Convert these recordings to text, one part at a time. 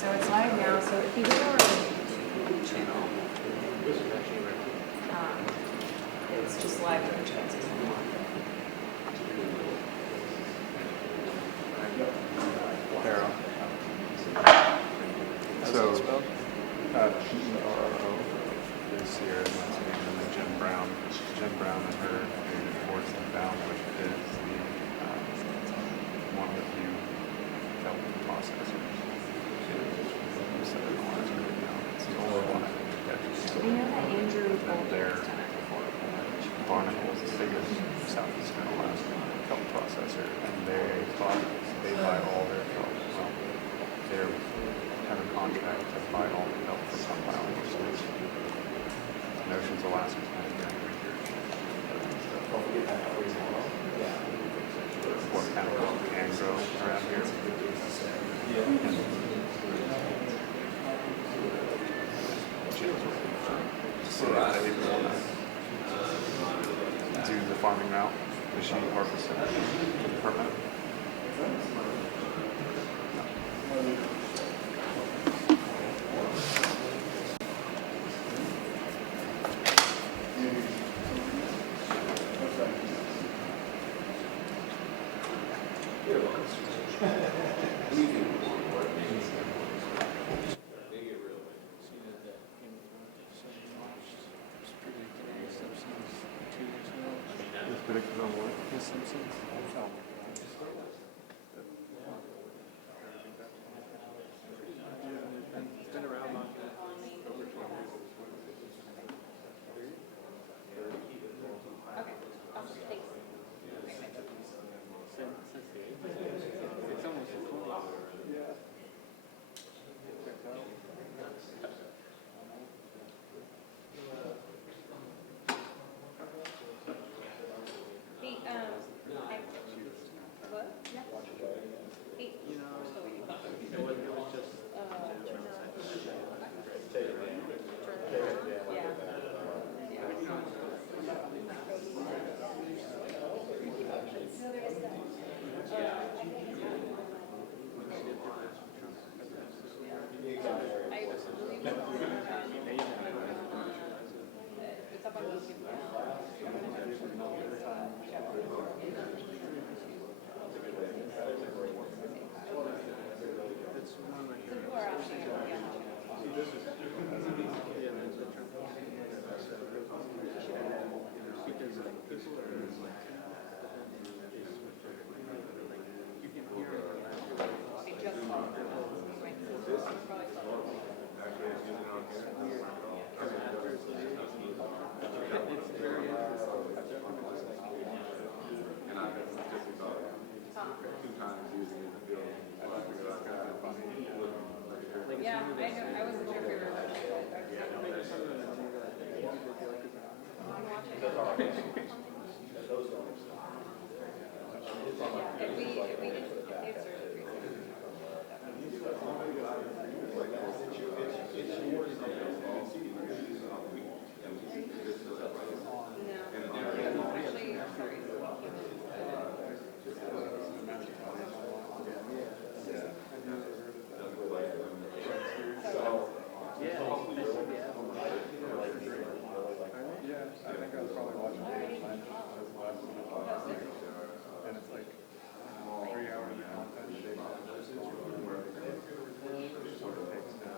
so it's live now. So if you go to our YouTube channel, it's just live with the chances. Arrow. So, P-E-R-R-O is Sierra Lindsay, and then Jim Brown. Jim Brown and her reports and found, which is the one with you felt processors. It's the only one I think that We know that Andrew and their Barnacle is the biggest southeastern Alaska felt processor, and they buy all their felt. Well, they have a contract to buy all the felt from compiling source. Notions Alaska's kind of doing research. What kind of felt can grow around here? So I didn't want to do the farming route, machine harvest permit. It's predicted on what? The Simpsons. It's been around long enough. Okay. Awesome. Thanks. Since the 80s. It's almost as cool. Hey, what? Yeah. Hey, You know, we're still waiting. it was just It's up on YouTube now. it's one of my People are asking you, yeah. because like people are like you can hear it. I just saw it. Right. This is probably It's very interesting. yeah, I know. I wasn't sure if we were. If we did I think I was probably watching it last night, and it's like 3 hours of content. What it takes to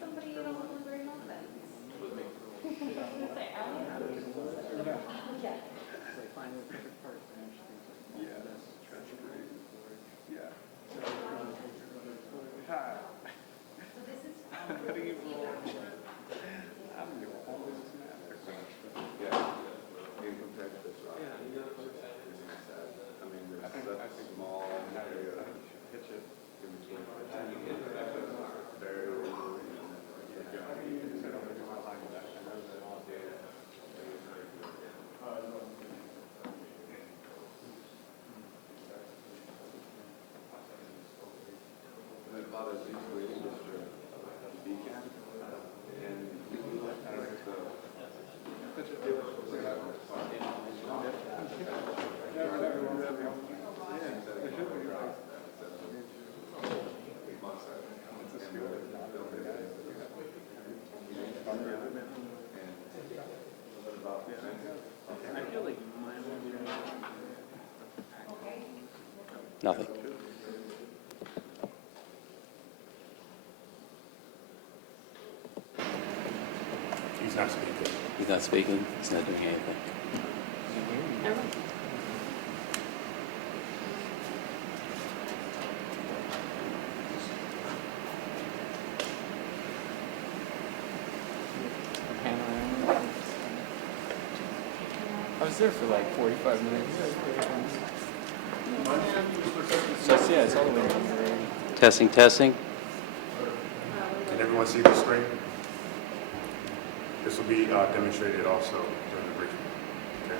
somebody you don't want very much then. Yeah. They find the perfect part and actually yeah, that's great. Yeah. So this is How do you roll? I'm your always master. Yeah, income tax. Nothing. He's not speaking. He's not speaking. He's not doing anything. I was there for like 45 minutes. So yeah, it's all the way down there. Testing, testing. Can everyone see the screen? This will be demonstrated also during the briefing. Okay.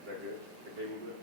Is that good? Okay, move it.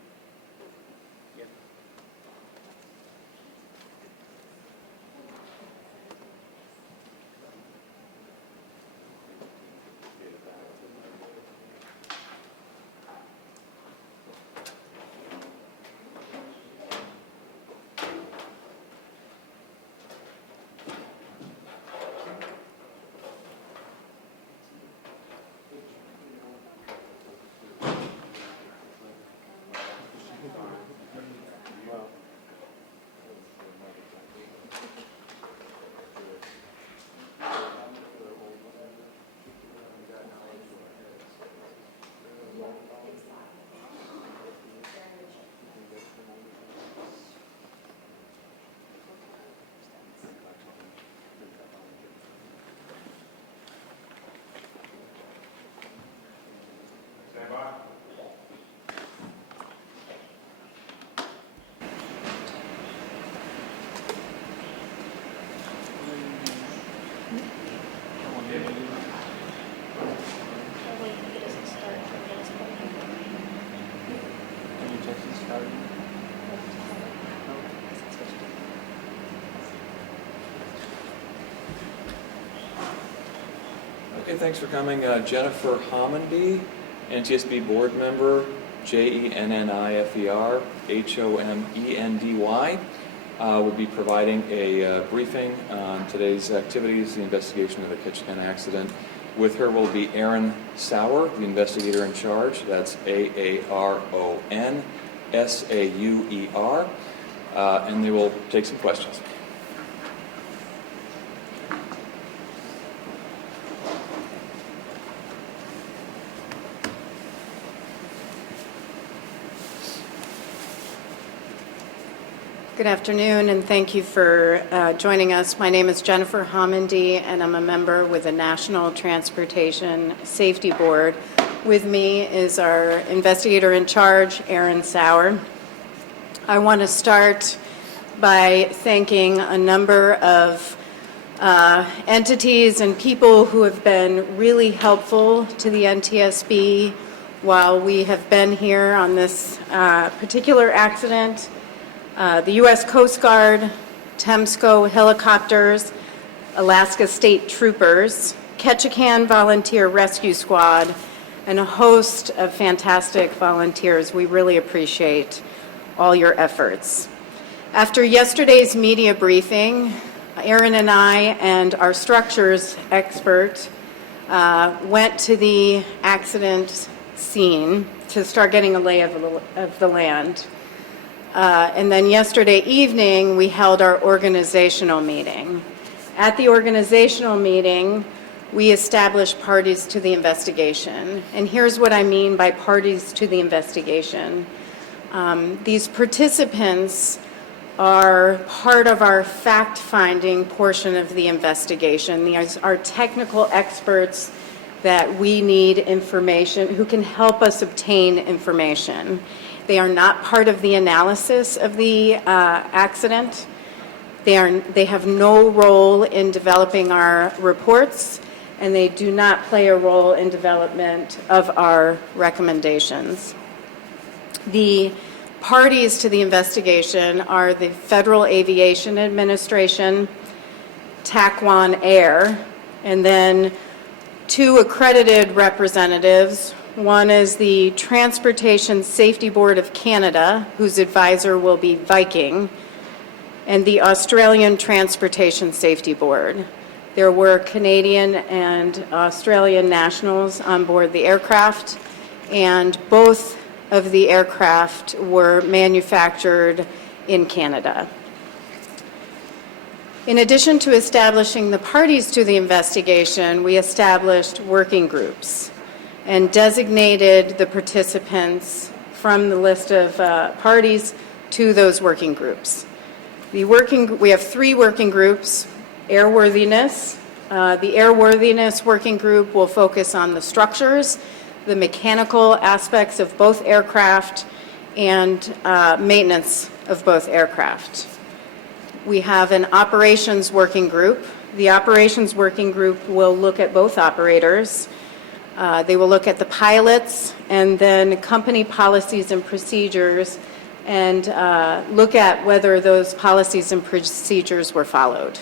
Stand by. Can you check this card? Okay, thanks for coming. Jennifer Homendy, NTSB board member, JENNIFER, HOMENDY, will be providing a briefing on today's activities, the investigation of the Ketchikan accident. With her will be Aaron Sauer, the investigator in charge. That's AARON SAUER, and they will take some questions. Good afternoon, and thank you for joining us. My name is Jennifer Homendy, and I'm a member with the National Transportation Safety Board. With me is our investigator in charge, Aaron Sauer. I want to start by thanking a number of entities and people who have been really helpful to the NTSB while we have been here on this particular accident. The U.S. Coast Guard, TEMSCO helicopters, Alaska State Troopers, Ketchikan Volunteer Rescue Squad, and a host of fantastic volunteers. We really appreciate all your efforts. After yesterday's media briefing, Aaron and I and our structures expert went to the accident scene to start getting a lay of the land. And then yesterday evening, we held our organizational meeting. At the organizational meeting, we established parties to the investigation. And here's what I mean by parties to the investigation. These participants are part of our fact-finding portion of the investigation. These are technical experts that we need information, who can help us obtain information. They are not part of the analysis of the accident. They have no role in developing our reports, and they do not play a role in development of our recommendations. The parties to the investigation are the Federal Aviation Administration, TAC-WAN Air, and then two accredited representatives. One is the Transportation Safety Board of Canada, whose advisor will be Viking, and the Australian Transportation Safety Board. There were Canadian and Australian nationals on board the aircraft, and both of the aircraft were manufactured in Canada. In addition to establishing the parties to the investigation, we established working groups and designated the participants from the list of parties to those working groups. We have three working groups. Airworthiness. The airworthiness working group will focus on the structures, the mechanical aspects of both aircraft, and maintenance of both aircraft. We have an operations working group. The operations working group will look at both operators. They will look at the pilots and then company policies and procedures, and look at whether those policies and procedures were followed.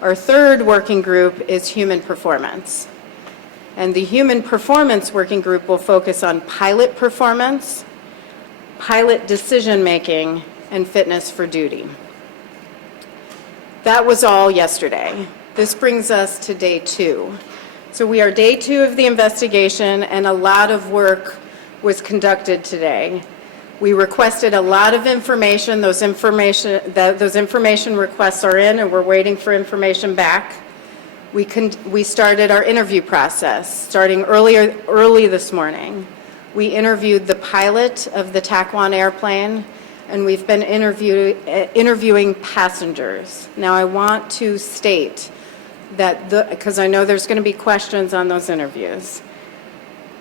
Our third working group is human performance. And the human performance working group will focus on pilot performance, pilot decision-making, and fitness for duty. That was all yesterday. This brings us to day 2. So we are day 2 of the investigation, and a lot of work was conducted today. We requested a lot of information. Those information requests are in, and we're waiting for information back. We started our interview process, starting early this morning. We interviewed the pilot of the TAC-WAN airplane, and we've been interviewing passengers. Now, I want to state that, because I know there's going to be questions on those interviews.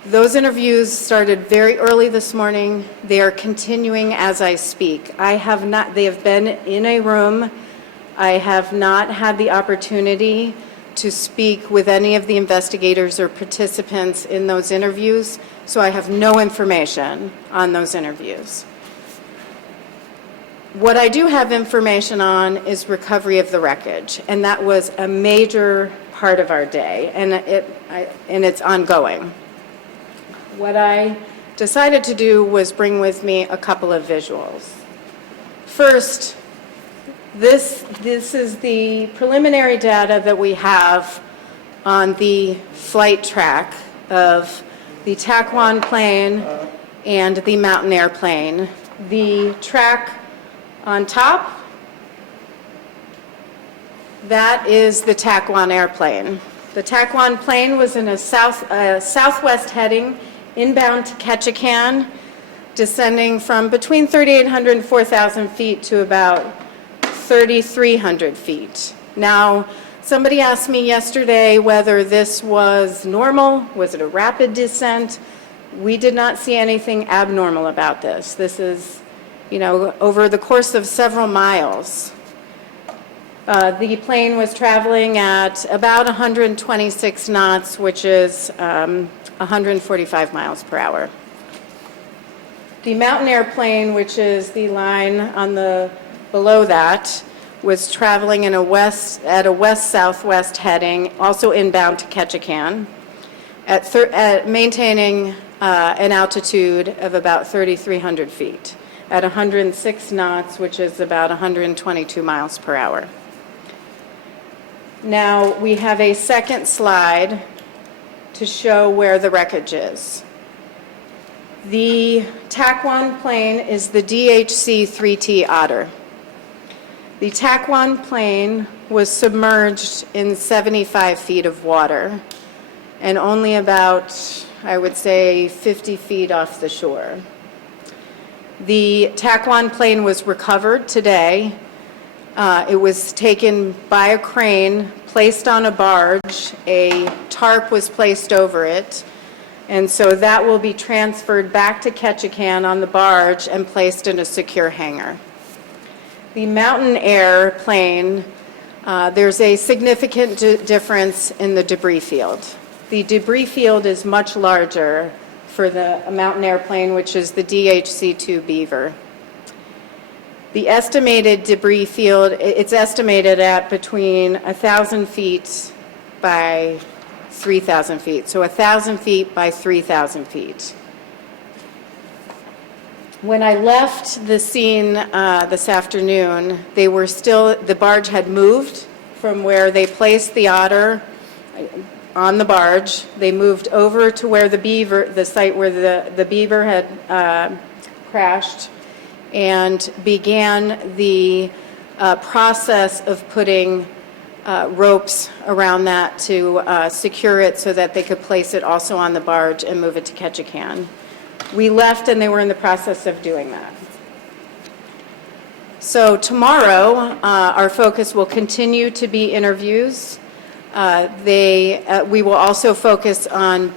Those interviews started very early this morning. They are continuing as I speak. They have been in a room. I have not had the opportunity to speak with any of the investigators or participants in those interviews, so I have no information on those interviews. What I do have information on is recovery of the wreckage, and that was a major part of our day, and it's ongoing. What I decided to do was bring with me a couple of visuals. First, this is the preliminary data that we have on the flight track of the TAC-WAN plane and the Mountain airplane. The track on top, that is the TAC-WAN airplane. The TAC-WAN plane was in a southwest heading, inbound to Ketchikan, descending from between 3,800 and 4,000 feet to about 3,300 feet. Now, somebody asked me yesterday whether this was normal. Was it a rapid descent? We did not see anything abnormal about this. This is, over the course of several miles. The plane was traveling at about 126 knots, which is 145 miles per hour. The Mountain airplane, which is the line on the below that, was traveling at a west-southwest heading, also inbound to Ketchikan, maintaining an altitude of about 3,300 feet at 106 knots, which is about 122 miles per hour. Now, we have a second slide to show where the wreckage is. The TAC 1 plane is the DHC-3T Otter. The TAC 1 plane was submerged in 75 feet of water and only about, I would say, 50 feet off the shore. The TAC 1 plane was recovered today. It was taken by a crane, placed on a barge. A tarp was placed over it. And so that will be transferred back to Ketchikan on the barge and placed in a secure hangar. The Mountain Air plane, there's a significant difference in the debris field. The debris field is much larger for the Mountain Air plane, which is the DHC-2 Beaver. The estimated debris field, it's estimated at between 1,000 feet by 3,000 feet. So 1,000 feet by 3,000 feet. When I left the scene this afternoon, the barge had moved from where they placed the otter on the barge. They moved over to where the site where the beaver had crashed, and began the process of putting ropes around that to secure it so that they could place it also on the barge and move it to Ketchikan. We left and they were in the process of doing that. So tomorrow, our focus will continue to be interviews. We will also focus on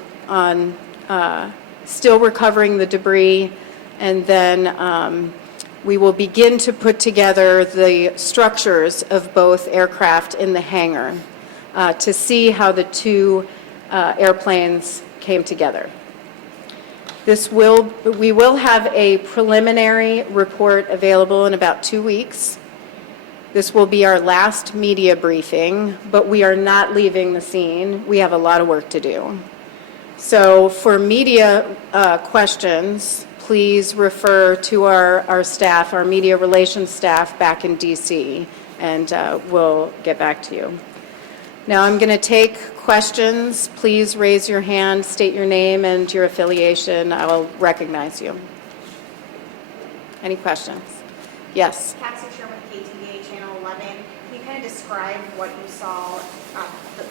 still recovering the debris, and then we will begin to put together the structures of both aircraft in the hangar to see how the two airplanes came together. We will have a preliminary report available in about 2 weeks. This will be our last media briefing, but we are not leaving the scene. We have a lot of work to do. So for media questions, please refer to our staff, our media relations staff back in DC, and we'll get back to you. Now I'm going to take questions. Please raise your hand, state your name and your affiliation. I will recognize you. Any questions? Yes. Patsy Sherman, KTVA Channel 11. Can you kind of describe what you saw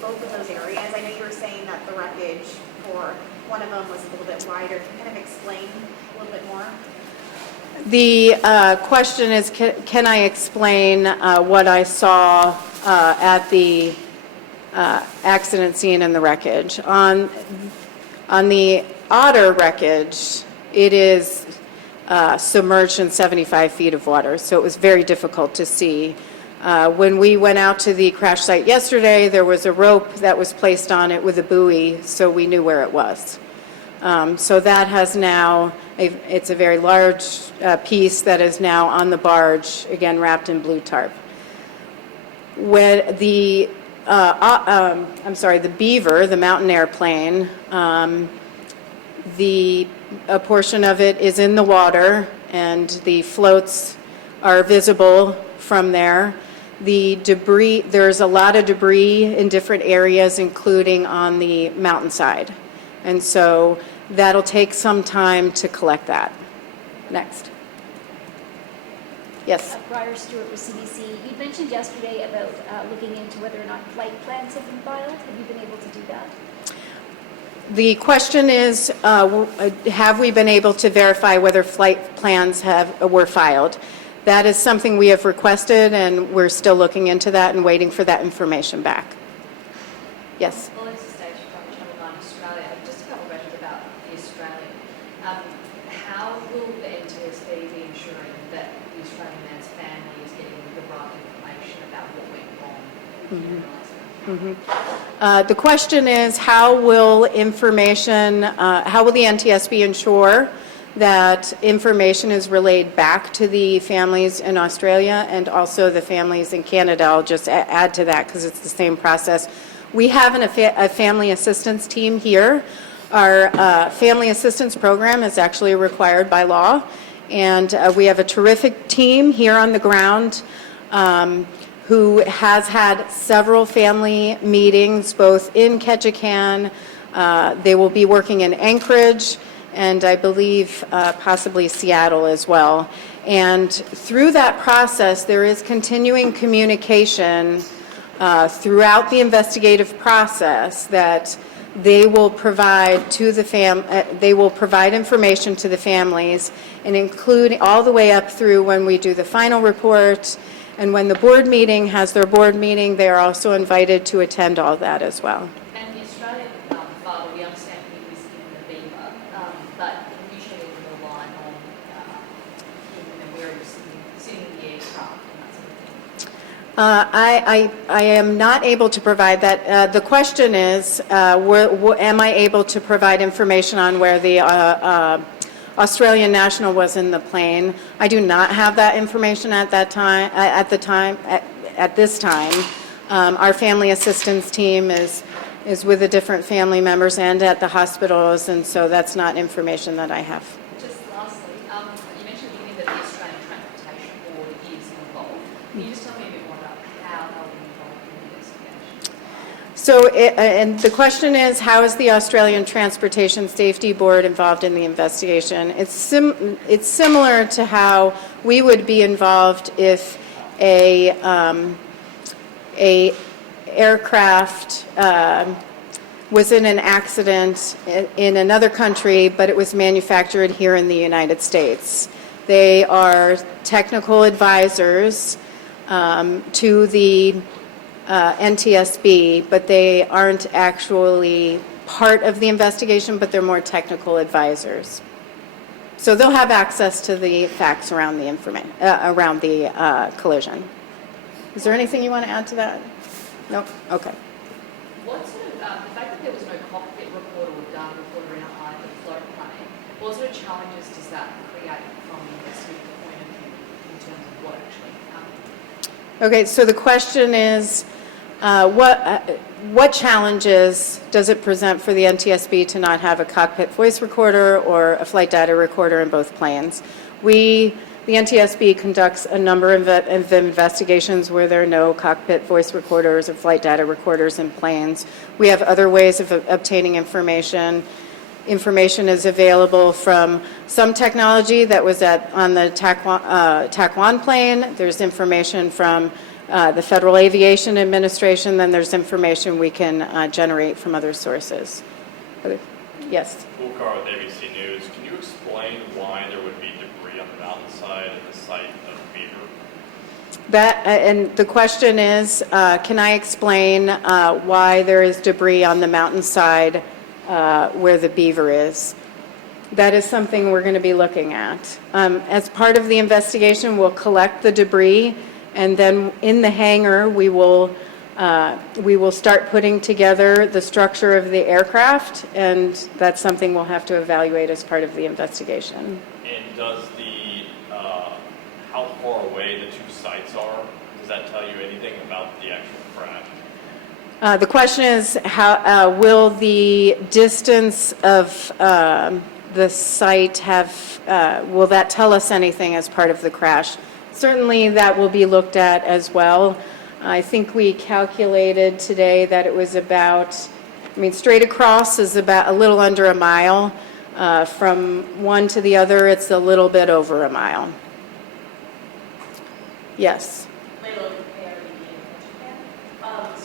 both of those areas? I know you were saying that the wreckage for one of them was a little bit wider. Can you kind of explain a little bit more? The question is, can I explain what I saw at the accident scene and the wreckage? On the Otter wreckage, it is submerged in 75 feet of water, so it was very difficult to see. When we went out to the crash site yesterday, there was a rope that was placed on it with a buoy, so we knew where it was. So that has now, it's a very large piece that is now on the barge, again wrapped in blue tarp. When the the Beaver, the Mountain Air plane, a portion of it is in the water and the floats are visible from there. The debris, there's a lot of debris in different areas, including on the mountainside. And so that'll take some time to collect that. Next. Yes. Briar Stewart with CBC. You mentioned yesterday about looking into whether or not flight plans have been filed. Have you been able to do that? The question is, have we been able to verify whether flight plans were filed? That is something we have requested, and we're still looking into that and waiting for that information back. Yes. Well, it's a stage from Channel 9 Australia. Just a couple of questions about the Australian. How will the NTSB be ensuring that the Australian man's family is getting the right information about what went wrong? The question is, how will the NTSB ensure that information is relayed back to the families in Australia and also the families in Canada? I'll just add to that because it's the same process. We have a family assistance team here. Our family assistance program is actually required by law, and we have a terrific team here on the ground who has had several family meetings, both in Ketchikan. They will be working in Anchorage, and I believe possibly Seattle as well. And through that process, there is continuing communication throughout the investigative process that they will provide to the they will provide information to the families, and including all the way up through when we do the final report, and when the board meeting has their board meeting, they are also invited to attend all that as well. And the Australian father, we understand he was in the Beaver, but usually we rely on him and where he was sitting in the aircraft and that sort of thing. I am not able to provide that. The question is, am I able to provide information on where the Australian national was in the plane? I do not have that information at that time. At this time, our family assistance team is with the different family members and at the hospitals, and so that's not information that I have. Just lastly, you mentioned at the beginning that the Australian Transportation Board is involved. Can you just tell me a bit more about how they'll be involved in the investigation? So, and the question is, how is the Australian Transportation Safety Board involved in the investigation? It's similar to how we would be involved if a aircraft was in an accident in another country, but it was manufactured here in the United States. They are technical advisors to the NTSB, but they aren't actually part of the investigation, but they're more technical advisors. So they'll have access to the facts around the collision. Is there anything you want to add to that? No? Okay. What sort of, the fact that there was no cockpit recorder or data recorder in a high float plane, what sort of challenges does that create from the investigative point of view in terms of what actually happened? Okay, so the question is, what challenges does it present for the NTSB to not have a cockpit voice recorder or a flight data recorder in both planes? The NTSB conducts a number of investigations where there are no cockpit voice recorders or flight data recorders in planes. We have other ways of obtaining information. Information is available from some technology that was on the TAC-1 plane. There's information from the Federal Aviation Administration. Then there's information we can generate from other sources. Yes? Will Carr with ABC News. Can you explain why there would be debris on the mountainside at the site of Beaver? And the question is, can I explain why there is debris on the mountainside where the Beaver is? That is something we're going to be looking at. As part of the investigation, we'll collect the debris, and then in the hangar, we will start putting together the structure of the aircraft, and that's something we'll have to evaluate as part of the investigation. And does how far away the two sites are, does that tell you anything about the actual crash? The question is, how will the distance of the site have, will that tell us anything as part of the crash? Certainly that will be looked at as well. I think we calculated today that it was about, straight across is about a little under a mile. From one to the other, it's a little bit over a mile. Yes? So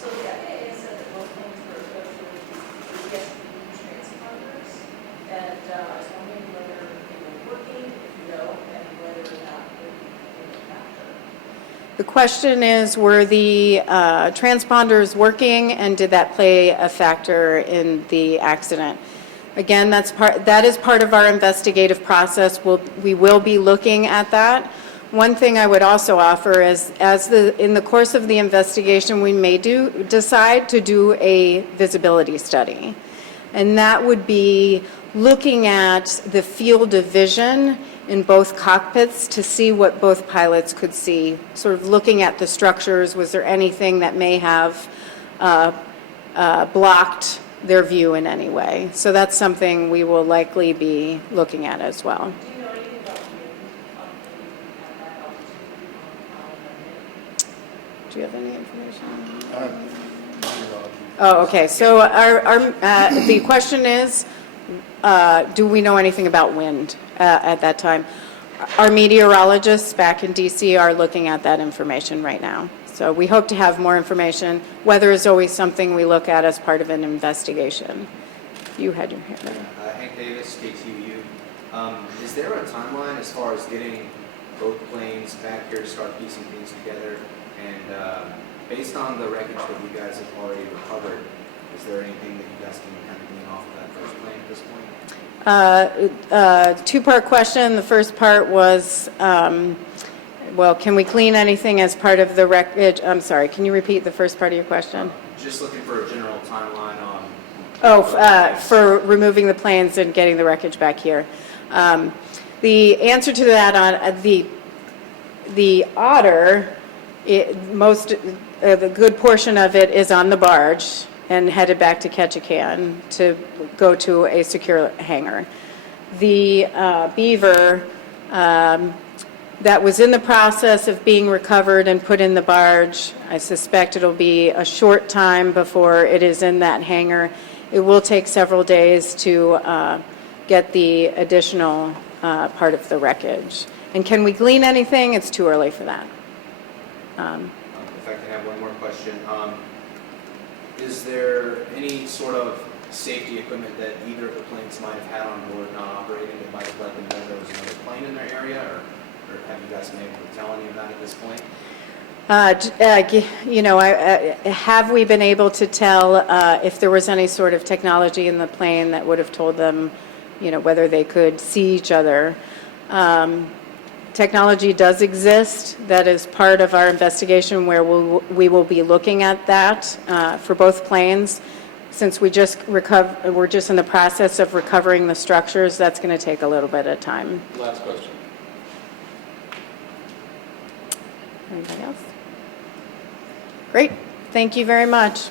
the FAA said that most planes were equipped with NTSB transponders, and I was wondering whether they were working, if you know, and whether that would be a factor. The question is, were the transponders working, and did that play a factor in the accident? Again, that is part of our investigative process. We will be looking at that. One thing I would also offer is, in the course of the investigation, we may decide to do a visibility study. And that would be looking at the field of vision in both cockpits to see what both pilots could see, sort of looking at the structures. Was there anything that may have blocked their view in any way? So that's something we will likely be looking at as well. Do you know anything about wind at that altitude on Do you have any information? Oh, okay. So the question is, do we know anything about wind at that time? Our meteorologists back in DC are looking at that information right now. So we hope to have more information. Weather is always something we look at as part of an investigation. You had your hand up. Hank Davis, KTVU. Is there a timeline as far as getting both planes back here to start piecing things together? And based on the wreckage that you guys have already recovered, is there anything that you guys can kind of glean off of that first plane at this point? Two-part question. The first part was, well, can we clean anything as part of the wreckage? I'm sorry, can you repeat the first part of your question? Just looking for a general timeline on... for removing the planes and getting the wreckage back here. The answer to that on the Otter, the good portion of it is on the barge and headed back to Ketchikan to go to a secure hangar. The Beaver, that was in the process of being recovered and put in the barge. I suspect it'll be a short time before it is in that hangar. It will take several days to get the additional part of the wreckage. And can we glean anything? It's too early for that. If I can have one more question. Is there any sort of safety equipment that either of the planes might have had on board not operating that might have let them know there was another plane in their area? Or have you guys been able to tell any of that at this point? Have we been able to tell if there was any sort of technology in the plane that would have told them, whether they could see each other? Technology does exist. That is part of our investigation where we will be looking at that for both planes. Since we're just in the process of recovering the structures, that's going to take a little bit of time. Last question. Anybody else? Great. Thank you very much.